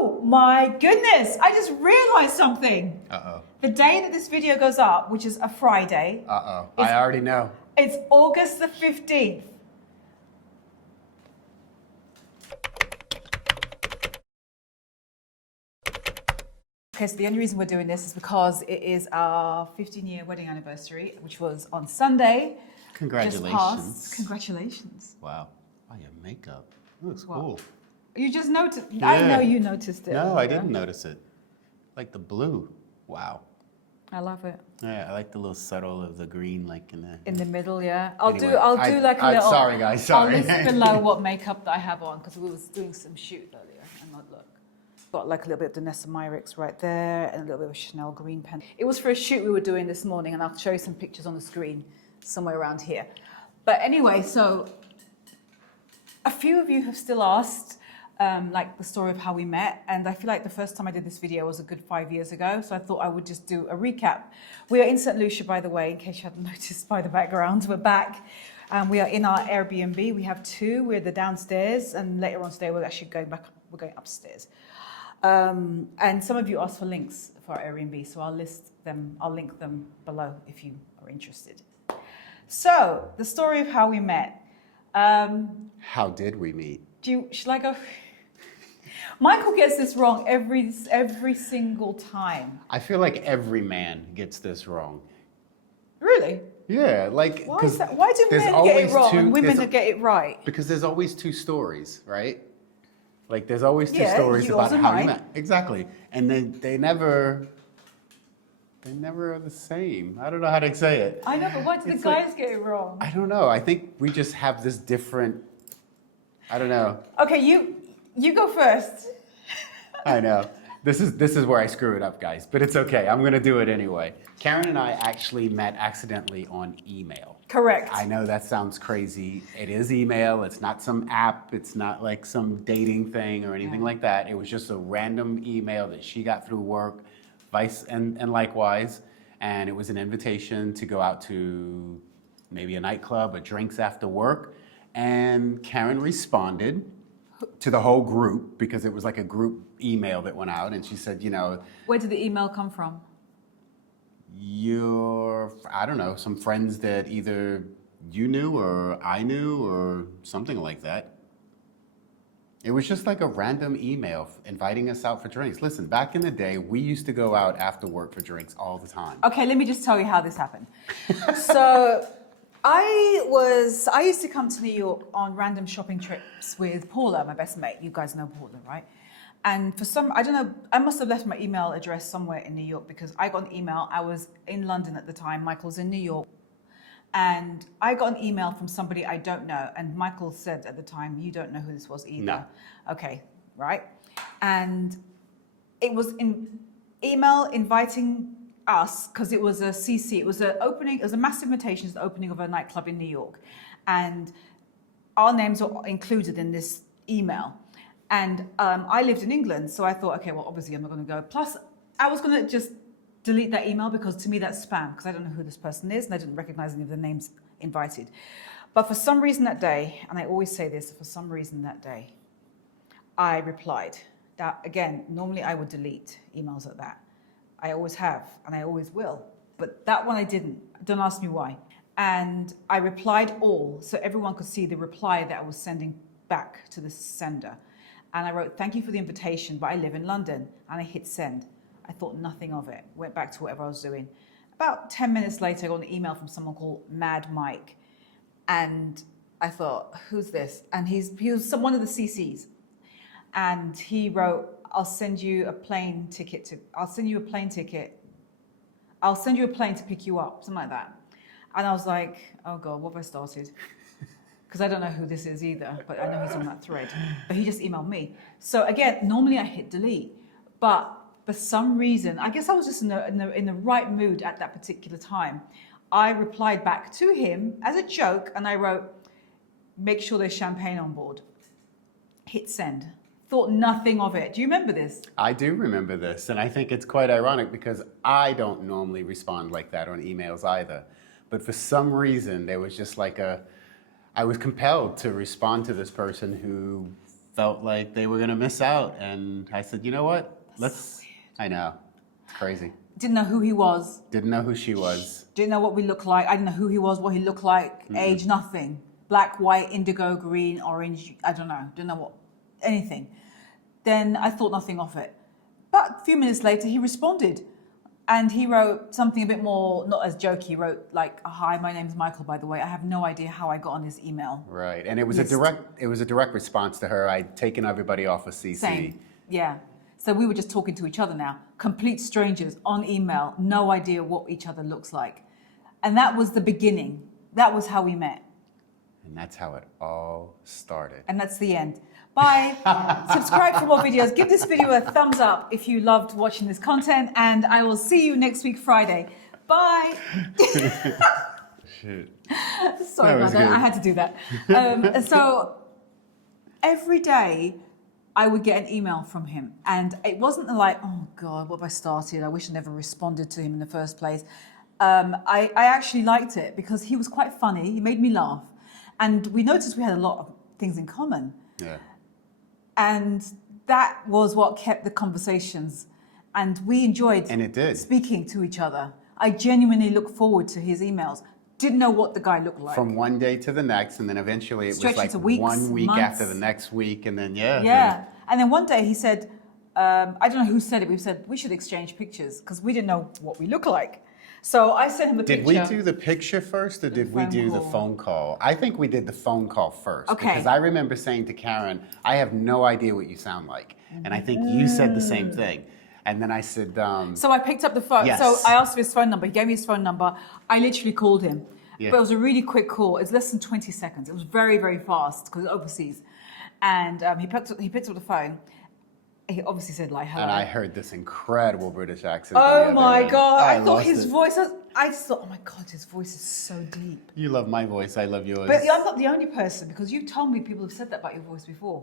Oh my goodness, I just realized something. Uh-oh. The day that this video goes up, which is a Friday. Uh-oh. I already know. It's August the 15th. Okay, so the only reason we're doing this is because it is our 15-year wedding anniversary, which was on Sunday. Congratulations. Just passed. Congratulations. Wow. Oh, your makeup. Looks What? cool. You just noticed. Yeah. I know you noticed it. No, I didn't notice it. Like the blue. Wow. I love it. Yeah, I like the little subtle of the green, like In the middle, yeah. I'll Anyway, do like a little. Sorry, guys. Sorry. I'll list below what makeup that I have on because we was doing some shoot earlier, and not look. Got like a little bit of Danessa Myricks right there, and a little bit of Chanel green pen. It was for a shoot we were doing this morning, and I'll show you some pictures on the screen somewhere around here. But anyway, so a few of you have still asked, like the story of how we met, and I feel like the first time I did this video was a good 5 years ago, so I thought I would just do a recap. We are in St. Lucia, by the way, in case you hadn't noticed by the background. We're back. We are in our Airbnb. We have two. We're the downstairs, and later on today we're actually going back. We're going upstairs. And some of you asked for links for our Airbnb, so I'll list them. I'll link them below if you are interested. So the story of how we met. How did we meet? Shall I go? Michael gets this wrong every single time. I feel like every man gets this wrong. Really? Yeah, like Why is that? Why do men get it wrong and women get it right? Because there's always two stories, right? Like there's always two Yeah, stories yours about and how mine. you met. Exactly. And then they never are the same. I don't know how to say it. I know, but why do the guys get it wrong? I don't know. I think we just have this different, I don't know. Okay, you go first. I know. This is where I screw it up, guys, but it's okay. I'm going to do it anyway. Karen and I actually met accidentally on email. Correct. I know that sounds crazy. It is email. It's not some app. It's not like some dating thing or anything like that. It was just a random email that she got through work, vice and likewise. And it was an invitation to go out to maybe a nightclub or drinks after work. And Karen responded to the whole group because it was like a group email that went out. And she said, you know, Where did the email come from? I don't know, some friends that either you knew or I knew or something like that. It was just like a random email inviting us out for drinks. Listen, back in the day, we used to go out after work for drinks all the time. Okay, let me just tell you how this happened. So I used to come to New York on random shopping trips with Paula, my best mate. You guys know Paula, right? And for some, I don't know, I must have left my email address somewhere in New York because I got an email. I was in London at the time. Michael's in New York. And I got an email from somebody I don't know. And Michael said at the time, you don't know who this was either. No. Okay, right? And it was an email inviting us, because it was a CC, it was a massive invitation to the opening of a nightclub in New York. And our names were included in this email. And I lived in England, so I thought, okay, well, obviously I'm not going to go. Plus, I was going to just delete that email because to me that's spam, because I don't know who this person is and I didn't recognize any of the names invited. But for some reason that day, and I always say this, for some reason that day, I replied. That, again, normally I would delete emails like that. I always have, and I always will. But that one I didn't. Don't ask me why. And I replied all, so everyone could see the reply that I was sending back to the sender. And I wrote, thank you for the invitation, but I live in London. And I hit send. I thought nothing of it. Went back to whatever I was doing. About 10 minutes later, I got an email from someone called Mad Mike. And I thought, who's this? And he was one of the CCs. And he wrote, I'll send you a plane to pick you up, something like that. And I was like, oh God, what have I started? Because I don't know who this is either, but I know he's on that thread. But he just emailed me. So again, normally I hit delete, but for some reason, I guess I was just in the right mood at that particular time. I replied back to him as a joke, and I wrote, make sure there's champagne on board. Hit send. Thought nothing of it. Do you remember this? I do remember this, and I think it's quite ironic because I don't normally respond like that on emails either. But for some reason, there was just like I was compelled to respond to this person who felt like they were gonna miss out, and I said, you know what? I know, it's crazy. Didn't know who he was. Didn't know who she was. Didn't know what we looked like. I didn't know who he was, what he looked like, age, nothing. Black, white, indigo, green, orange, I don't know. Didn't know anything. Then I thought nothing of it. But a few minutes later, he responded. And he wrote something a bit more, not as jokey. He wrote like, "Hi, my name's Michael, by the way. I have no idea how I got on this email." Right, and it was List. a direct response to her. I'd taken everybody off of CC. Same, yeah. So we were just talking to each other now, complete strangers on email, no idea what each other looks like. And that was the beginning. That was how we met. And that's how it all started. And that's the end. Bye. Subscribe for more videos. Give this video a thumbs up if you loved watching this content. And I will see you next week, Friday. Bye. Shoot. Sorry about that. I had to do that. So every day I would get an email from him. And it wasn't like, oh God, what have I started? I wish I never responded to him in the first place. I actually liked it because he was quite funny. He made me laugh. And we noticed we had a lot of things in common. Yeah. And that was what kept the conversations. And we enjoyed speaking to each other. I genuinely look forward to his emails. Didn't know what the guy looked like. From one day to the next, and then eventually it was like weeks, 1 week months. after the next week, and then Yeah. And then one day he said, I don't know who said it, but we said we should exchange pictures because we didn't know what we look like. So I sent him a picture. Did we do the picture first, or did we do the phone call? I think we did the phone call first. Okay. Because I remember saying to Karen, I have no idea what you sound like. And I think you said the same thing. And then I said... So I picked up the phone. Yes. So I asked for his phone number. He gave me his phone number. I literally called him. Yeah. But it was a really quick call. It's less than 20 seconds. It was very, very fast because it's overseas. And he picked up the phone. He obviously said like, hello. And I heard this incredible British accent. Oh my God. I thought lost his it. voice, I just thought, oh my God, his voice is so deep. You love my voice, I love yours. But I'm not the only person because you told me people have said that about your voice before.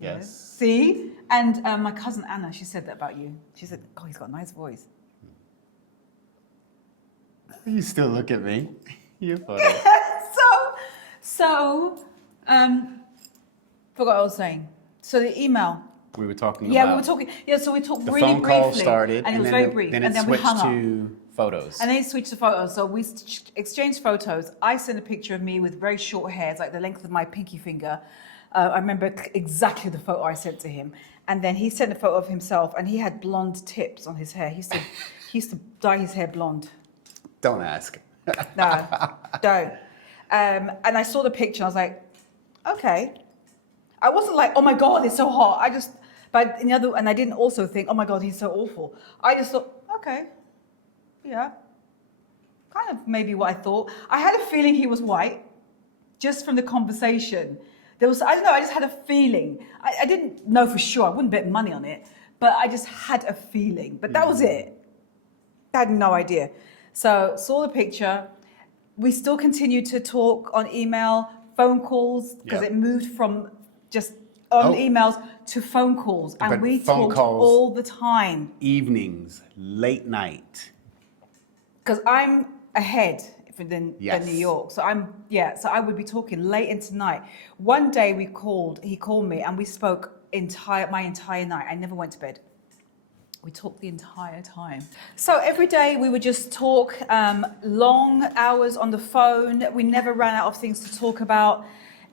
Yes. See? And my cousin Anna, she said that about you. She said, oh, he's got a nice voice. You still look at me. You're funny. Forgot what I was saying. So the email. We were talking about... Yeah, we were talking. Yeah, so we talked the really phone briefly. call started, And it was then very brief. Then and it then we switched hung up. to photos. And then it switched to photos. So we exchanged photos. I sent a picture of me with very short hair. It's like the length of my pinky finger. I remember exactly the photo I sent to him. And then he sent a photo of himself, and he had blonde tips on his hair. He used to dye his hair blonde. Don't ask. No, don't. And I saw the picture, and I was like, okay. I wasn't like, oh my God, it's so hot. And I didn't also think, oh my God, he's so awful. I just thought, okay, yeah. Kind of maybe what I thought. I had a feeling he was white, just from the conversation. I don't know, I just had a feeling. I didn't know for sure, I wouldn't bet money on it, but I just had a feeling. But that was it. I had no idea. So saw the picture. We still continued to talk on email, phone calls, because it moved from just on emails to phone calls. And we talked all the time. Evenings, late night. Because I'm ahead than New York. So so I would be talking late into night. One day he called me and we spoke my entire night. I never went to bed. We talked the entire time. So every day we would just talk long hours on the phone. We never ran out of things to talk about.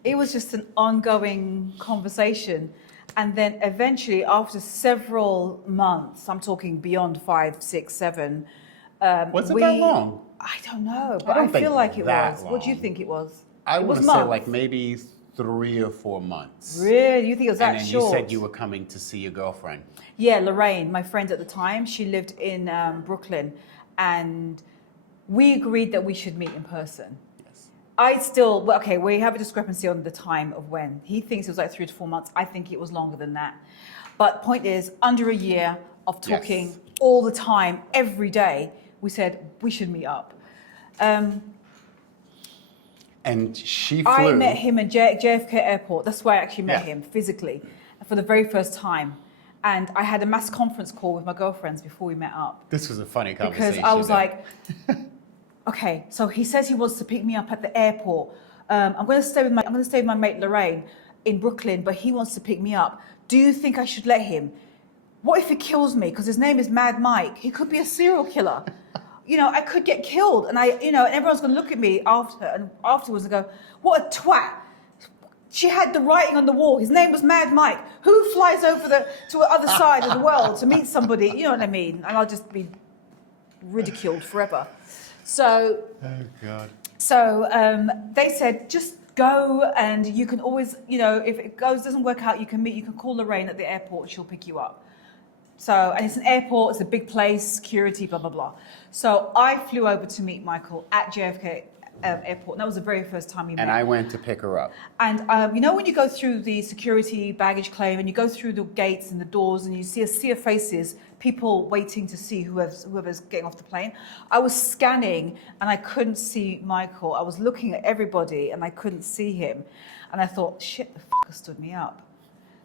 It was just an ongoing conversation. And then eventually, after several months, I'm talking beyond 5, 6, 7. Was it that long? I don't know, but I feel like it was. What do you think it was? I would have said like maybe 3 or 4 months. Really? You think it was that short? And then short? you said you were coming to see your girlfriend. Yeah, Lorraine, my friend at the time, she lived in Brooklyn, and we agreed that we should meet in person. Yes. We have a discrepancy on the time of when. He thinks it was like 3 to 4 months. I think it was longer than that. But point is, under a year of talking all the time, every day, we said we should meet up. And she flew. I met him at JFK Airport. That's where I actually met him physically for the very first time. And I had a mass conference call with my girlfriends before we met up. This was a funny conversation. Because I was like, okay, so he says he wants to pick me up at the airport. I'm going to stay with my mate Lorraine in Brooklyn, but he wants to pick me up. Do you think I should let him? What if he kills me? Because his name is Mad Mike. He could be a serial killer. I could get killed. And and everyone's going to look at me afterwards and go, what a twat. She had the writing on the wall. His name was Mad Mike. Who flies over to the other side of the world to meet somebody? You know what I mean? And I'll just be ridiculed forever. So, oh God. So they said, just go, and you can always, if it doesn't work out, you can call Lorraine at the airport. She'll pick you up. So, and it's an airport, it's a big place, security, blah, blah, blah. So I flew over to meet Michael at JFK airport. And that was the very first time we met. And I went to pick her up. And when you go through the security baggage claim and you go through the gates and the doors and you see a sea of faces, people waiting to see whoever's getting off the plane, I was scanning and I couldn't see Michael. I was looking at everybody and I couldn't see him. And I thought, shit, the fucker stood me up.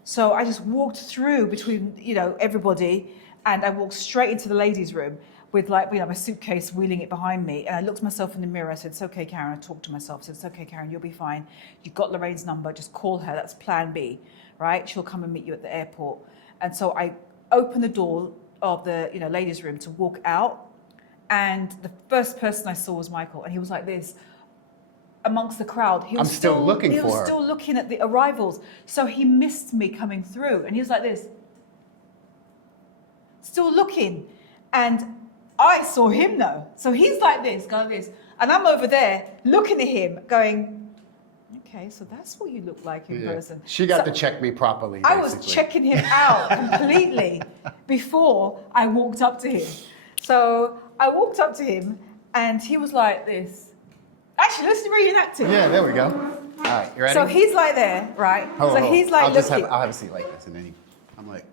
So I just walked through between, everybody, and I walked straight into the ladies' room with my suitcase wheeling it behind me. And I looked myself in the mirror. I said, it's okay, Karen. I talked to myself. I said, it's okay, Karen, you'll be fine. You've got Lorraine's number. Just call her. That's plan B, right? She'll come and meet you at the airport. And so I opened the door of the, ladies' room to walk out. And the first person I saw was Michael. And he was like this amongst the crowd. He was still looking for her. He was still looking at the arrivals. So he missed me coming through. And he was like this, still looking. And I saw him though. So he's like this, going this. And I'm over there looking at him going, okay, so that's what you look like in person. She got to check me properly, basically. I was checking him out completely before I walked up to him. So I walked up to him and he was like this. Actually, let's reenact it. Yeah, there we go. All right, you ready? So he's like there, right? He's like looking. I'll have a seat like this and then I'm like.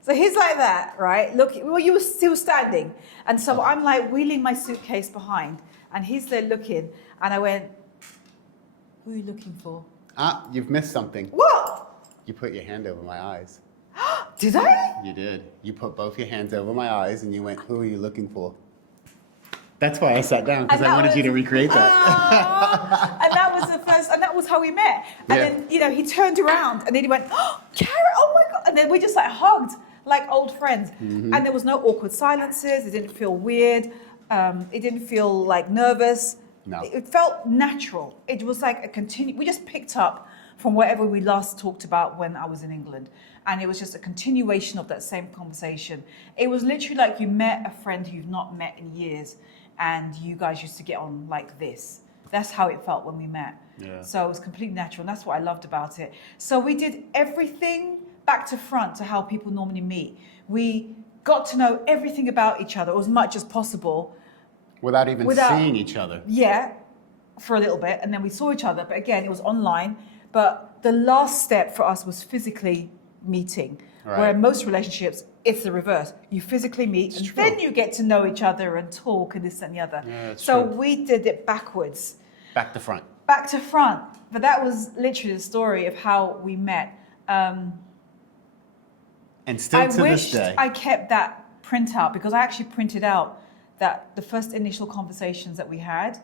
So he's like that, right? Look, well, he was still standing. And so I'm like wheeling my suitcase behind and he's there looking. And I went, who are you looking for? You've missed something. What? You put your hand over my eyes. Did I? You did. You put both your hands over my eyes and you went, who are you looking for? That's why I sat down, because I wanted you to recreate that. And that was the first, and that was how we met. And then, he turned around and then he went, oh, Karen, oh my God. And then we just hugged like old friends. Mm-hmm. And there was no awkward silences. It didn't feel weird. It didn't feel nervous. No. It felt natural. It was like we just picked up from whatever we last talked about when I was in England. And it was just a continuation of that same conversation. It was literally like you met a friend who you've not met in years. And you guys used to get on like this. That's how it felt when we met. Yeah. So it was completely natural, and that's what I loved about it. So we did everything back to front to how people normally meet. We got to know everything about each other, or as much as possible. Without seeing each other. Yeah, for a little bit, and then we saw each other. But again, it was online. But the last step for us was physically meeting. Right. Where in most relationships, it's the reverse. You physically meet, and then you get to know each other and talk and this and the other. Yeah, so we did it backwards. Back to front. Back to front. But that was literally the story of how we met. And still to this day. I kept that printout, because I actually printed out that the first initial conversations that we had,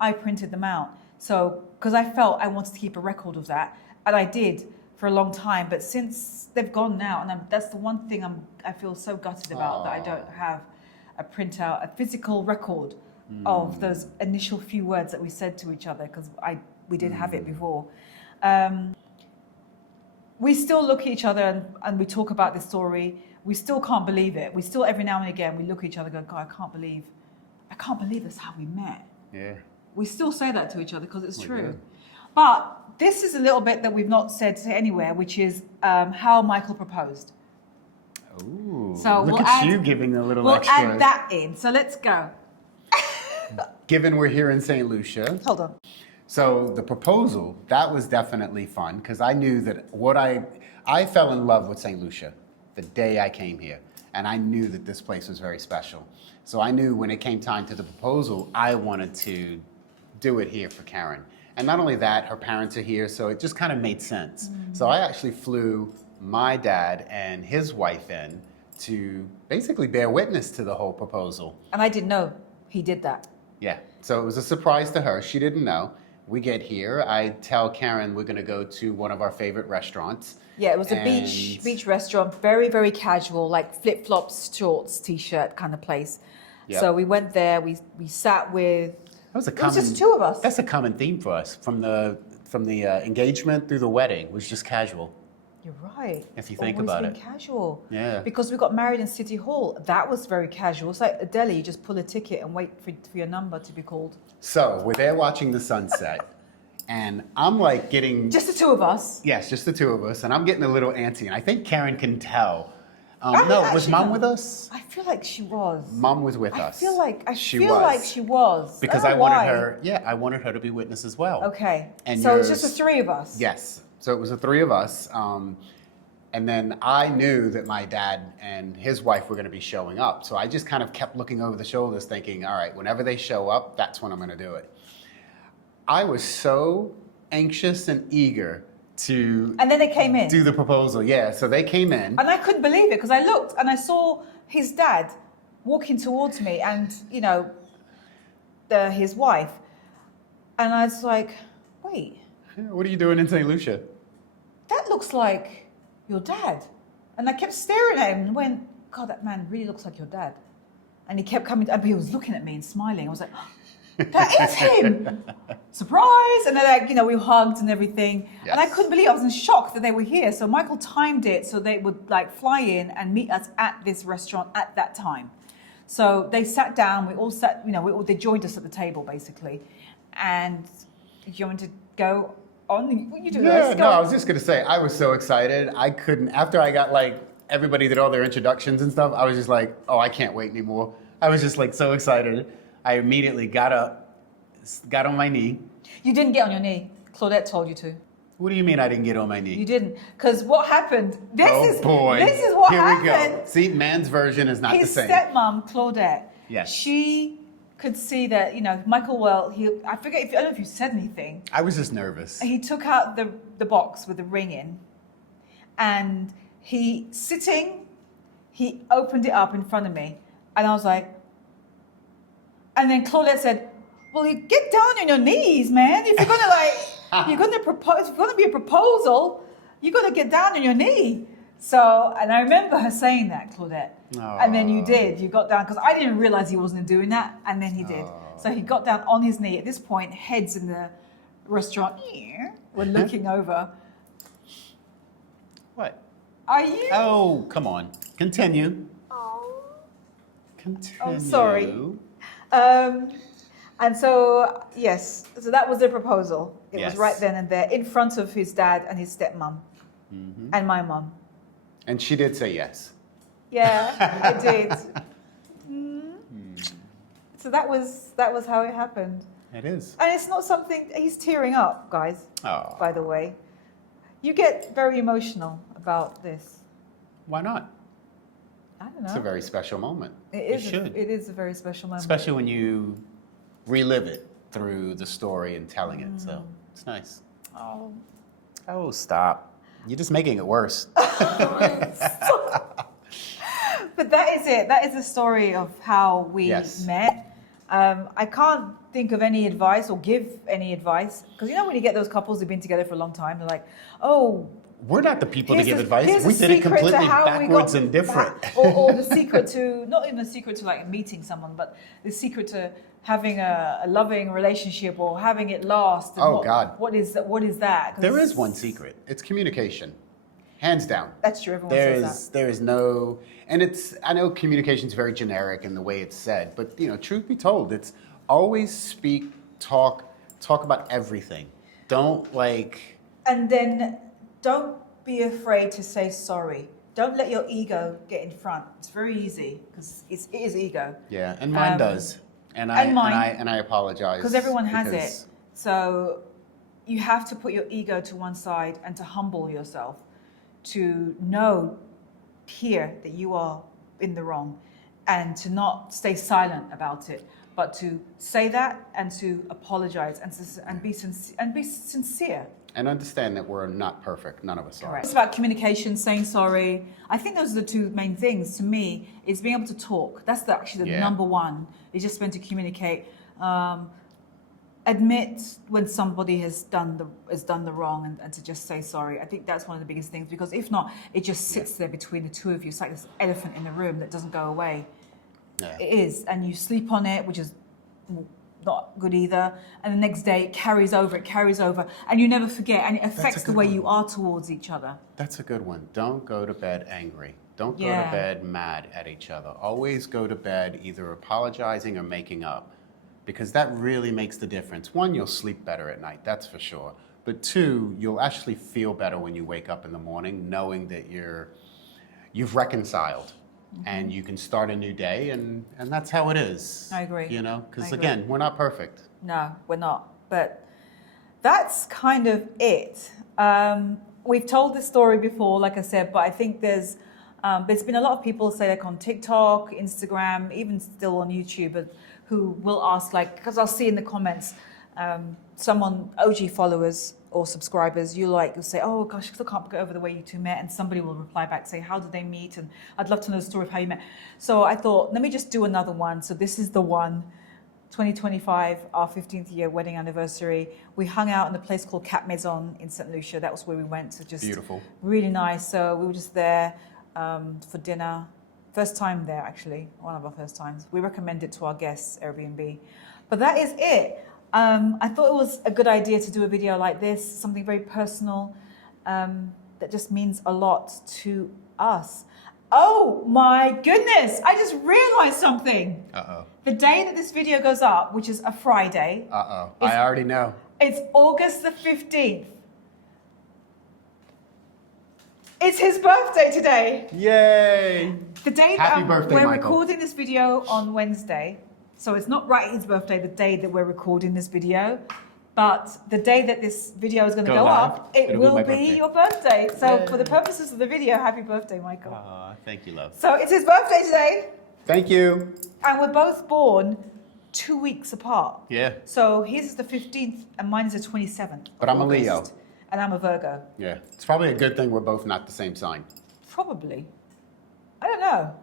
I printed them out. So, because I felt I wanted to keep a record of that, and I did for a long time. But since they've gone now, and that's the one thing I feel so gutted about, that I don't have a printout, a physical record of those initial few words that we said to each other, because we did have it before. We still look at each other and we talk about this story. We still can't believe it. We still, every now and again, we look at each other and go, God, I can't believe that's how we met. Yeah. We still say that to each other because it's true. Do. But this is a little bit that we've not said anywhere, which is how Michael proposed. Ooh, so look at you giving a little extra. We'll add that in. So let's go. Given we're here in St. Lucia. Hold on. So the proposal, that was definitely fun, because I knew that I fell in love with St. Lucia the day I came here. And I knew that this place was very special. So I knew when it came time to the proposal, I wanted to do it here for Karen. And not only that, her parents are here, so it just kind of made sense. So I actually flew my dad and his wife in to basically bear witness to the whole proposal. And I didn't know he did that. Yeah, so it was a surprise to her. She didn't know. we get here. I tell Karen we're going to go to one of our favorite restaurants. Yeah, it was a And- beach restaurant, very, very casual, like flip-flops, shorts, t-shirt kind of place. Yep. So we went there, we sat with, That was a it was common, just two of us. That's a common theme for us from the engagement through the wedding was just casual. You're right. If you think Always about been it. casual. Yeah. Because we got married in City Hall. That was very casual. It's like a deli, you just pull a ticket and wait for your number to be called. So we're there watching the sunset, and I'm like getting Just the two of us. yes, just the two of us, and I'm getting a little antsy, and I think Karen can tell. I No, actually was Mom don't- with us? I feel like she was. Mom was with I us. feel like She feel was. like she was. Because I I don't know wanted why. her. Yeah, I wanted her to be witness as well. Okay. And so it's just the yours- three of us. Yes. So it was the three of us. And then I knew that my dad and his wife were going to be showing up. So I just kind of kept looking over the shoulders thinking, all right, whenever they show up, that's when I'm going to do it. I was so anxious and eager to And then they came in. do the proposal. Yeah. So they came in. And I couldn't believe it because I looked and I saw his dad walking towards me and, you know, his wife. And I was like, wait, What are you doing in St. Lucia? that looks like your dad. And I kept staring at him and went, God, that man really looks like your dad. And he kept coming, but he was looking at me and smiling. I was like, that is him. Surprise. And then, like, you know, we hugged and everything. And I Yes. couldn't believe I was in shock that they were here. So Michael timed it so they would like fly in and meet us at this restaurant at that time. So they sat down, we all sat, you know, they joined us at the table basically. And did you want to go on? What you do? Yeah, Let's go no, on. I was just gonna say, I was so excited. I couldn't, after I got like, everybody did all their introductions and stuff, I was just like, oh, I can't wait anymore. I was just like so excited. I immediately got up, got on my knee. You didn't get on your knee. Claudette told you to. What do you mean I didn't get on my knee? You didn't. Because what happened, this is what Here happened. we go. See, man's version is not His the same. stepmom, Claudette, Yes. she could see that, you know, Michael, well, I don't know if you said anything. I was just nervous. He took out the box with the ring in and he opened it up in front of me and I was like, and then Claudette said, well, you get down on your knees, man. If you're gonna like, you're gonna propose, if it's gonna be a proposal, you're gonna get down on your knee. So, and I remember her saying that, Claudette. And then you did, you got down, because I didn't realize he wasn't doing that, and then he did. So he got down on his knee. At this point, heads in the restaurant were looking over. What? Are you? Oh, come on. Continue. Oh. Continue. I'm sorry. And so, yes, so that was the proposal. It was Yes. right then and there in front of his dad and his stepmom and my mum. And she did say yes. Yeah, I did. So that was how it happened. It is. And it's not something, he's tearing up, guys, Oh. by the way. You get very emotional about this. Why not? I don't know. It's a very special moment. It You should. it is a very special moment. Especially when you relive it through the story and telling it. So it's nice. Oh. Oh, stop. You're just making it worse. But that is it. That is the story of how we Yes. met. I can't think of any advice or give any advice because you know when you get those couples who've been together for a long time, they're like, "Oh, We're not the people to here's give the- advice. here's We the did it secret to completely how we backwards got and different. or the secret to not even the secret to like meeting someone, but the secret to having a loving relationship or having it last. And Oh, God. What is that? 'Cause There is one secret. It's communication. Hands down. That's true. Everyone says that. There is no, and I know communication is very generic in the way it's said, but you know, truth be told, it's always speak, talk about everything. Don't like, And then don't be afraid to say sorry. Don't let your ego get in front. It's very easy because it is ego. yeah, and mine does. And mine. I apologize. Because everyone has because- it. So you have to put your ego to one side and to humble yourself to know here that you are in the wrong and to not stay silent about it, but to say that and to apologize and be sincere. And understand that we're not perfect. None of us are. Correct. It's about communication, saying sorry. I think those are the two main things to me, is being able to talk. That's actually the Yeah. number one. It's just meant to communicate. And admit when somebody has done the wrong and to just say sorry. I think that's one of the biggest things, because if not, it just sits there between the two of you. It's like this elephant in the room that doesn't go away. Yeah. It is, and you sleep on it, which is not good either. And the next day it carries over, and you never forget, and it affects the way you are towards each other. That's a good one. Don't go to bed angry. Don't go to bed mad at each other. Always go to bed either apologizing or making up, because that really makes the difference. One, you'll sleep better at night, that's for sure. But two, you'll actually feel better when you wake up in the morning, knowing that you've reconciled. And you can start a new day, and that's how it is. I agree. You know, because again, we're not perfect. No, we're not. But that's kind of it. We've told this story before, like I said, but I think there's been a lot of people, say, like on TikTok, Instagram, even still on YouTube, who will ask, like, because I'll see in the comments, someone, OG followers or subscribers, you'll say, oh gosh, I still can't get over the way you two met, and somebody will reply back, say, how did they meet? And I'd love to know the story of how you met. So I thought, let me just do another one. So this is the one, 2025, our 15th year wedding anniversary. We hung out in a place called Cap Maison in St. Lucia. That was where we went. So just beautiful, really nice. So we were just there for dinner. First time there, actually, one of our first times. We recommend it to our guests, Airbnb. But that is it. I thought it was a good idea to do a video like this, something very personal, that just means a lot to us. Oh my goodness, I just realized something. Uh-oh. The day that this video goes up, which is a Friday. Uh-oh, I already know. It's August the 15th. It's his birthday today. Yay! The day Happy that birthday, we're Michael. recording this video on Wednesday. So it's not right his birthday, the day that we're recording this video, but the day that this video is going to go up, it will be your birthday. So for the purposes of the video, happy birthday, Michael. Thank you, love. So it's his birthday today. Thank you. And we're both born 2 weeks apart. Yeah. So his is the 15th and mine is the 27th. But I'm a Leo. And I'm a Virgo. Yeah. It's probably a good thing we're both not the same sign. Probably. I don't know.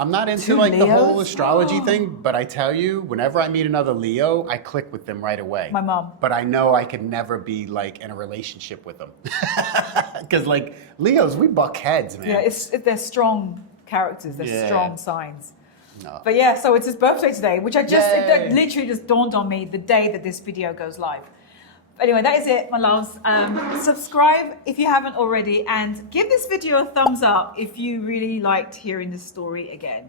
I'm not into Two like the whole Leos? astrology thing, but I tell you, whenever I meet another Leo, I click with them right away. My mom. But I know I could never be like in a relationship with them. Because like Leos, we buck heads, man. Yeah, they're strong characters. They're strong signs. No. But yeah, so it's his birthday today, which it literally just dawned on me the day that this video goes live. Anyway, that is it, my loves. Subscribe if you haven't already, and give this video a thumbs up if you really liked hearing this story again.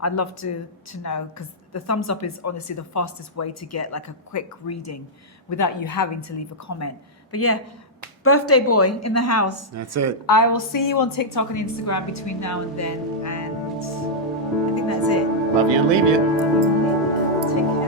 I'd love to know, because the thumbs up is honestly the fastest way to get like a quick reading without you having to leave a comment. But yeah, birthday boy in the house. That's it. I will see you on TikTok and Instagram between now and then, and I think that's it. Love you and leave you. Take care.